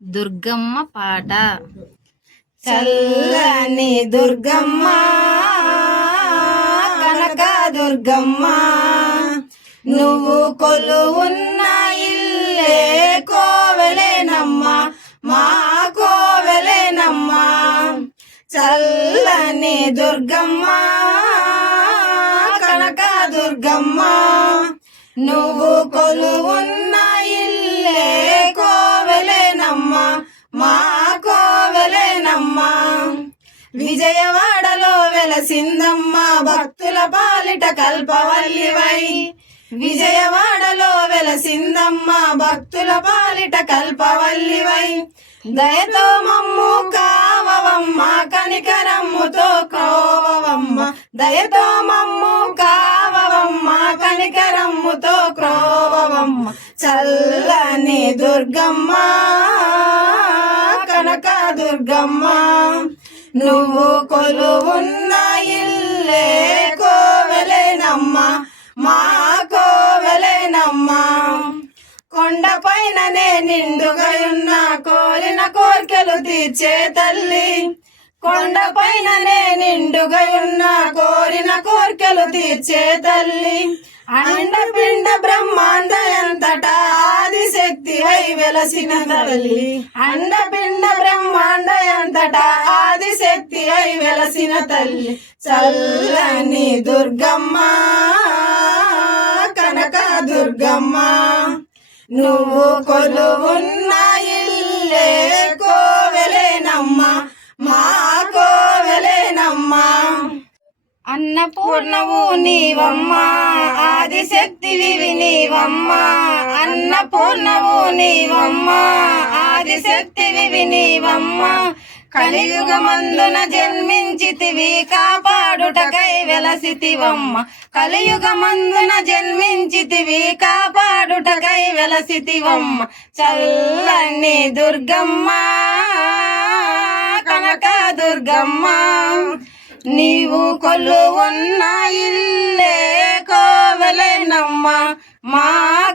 దుర్గమ్మ పాట. చల్లని దుర్గమ్మ కనక దుర్గమ్మ నువ్వు కొలువున్న ఇల్లే కోవెలేనమ్మ మా కోవెలేనమ్మ. చల్లని దుర్గమ్మ కనక దుర్గమ్మ నువ్వు కొలువున్న ఇల్లే కోవలేనమ్మా. విజయవాడలో వెలసిందమ్మ భక్తుల పాలిట కల్పవల్లివై. విజయవాడలో వెలసిందమ్మ భక్తుల పాలిట కల్పవల్లివై. దయతో మమ్ము కావవమ్మ కనికరమ్ముతో క్రోవమ్మ దయతో మమ్ము కావవమ్మ కనికరమ్ముతో క్రోవమ్మ చల్లని దుర్గమ్మ. కనక దుర్గమ్మ నువ్వు కొలువున్న ఇల్లే కోవెలేనమ్మ మా కోవెలేనమ్మ. కొండ పైననే నిండుగా ఉన్న కోరిన కోరికలు తీర్చే తల్లి. కొండ పైననే నిండుగా ఉన్న కోరిన కోరికలు తీర్చే తల్లి. అయి వెలసిన తల్లి అండపిండ బ్రహ్మాండ ఎంతటా ఆదిశక్తి అయి వెలసిన తల్లి. చల్లని దుర్గమ్మ కనక దుర్గమ్మ నువ్వు కొలువున్న అన్నపూర్ణవు నీవమ్మ ఆదిశక్తివి వినివమ్మా అన్నపూర్ణవు నీవమ్మా ఆదిశక్తివి వినివమ్మా. కలియుగమందున జన్మించితివి కాపాడుటకై వెలసితివమ్మ. కలియుగమందున జన్మించితివి కాపాడుటకై వెలసితివమ్మ. చల్లని దుర్గమ్మ కనక దుర్గమ్మ. నీవు కొలువున్న ఇల్లే కోవెలనమ్మ. మా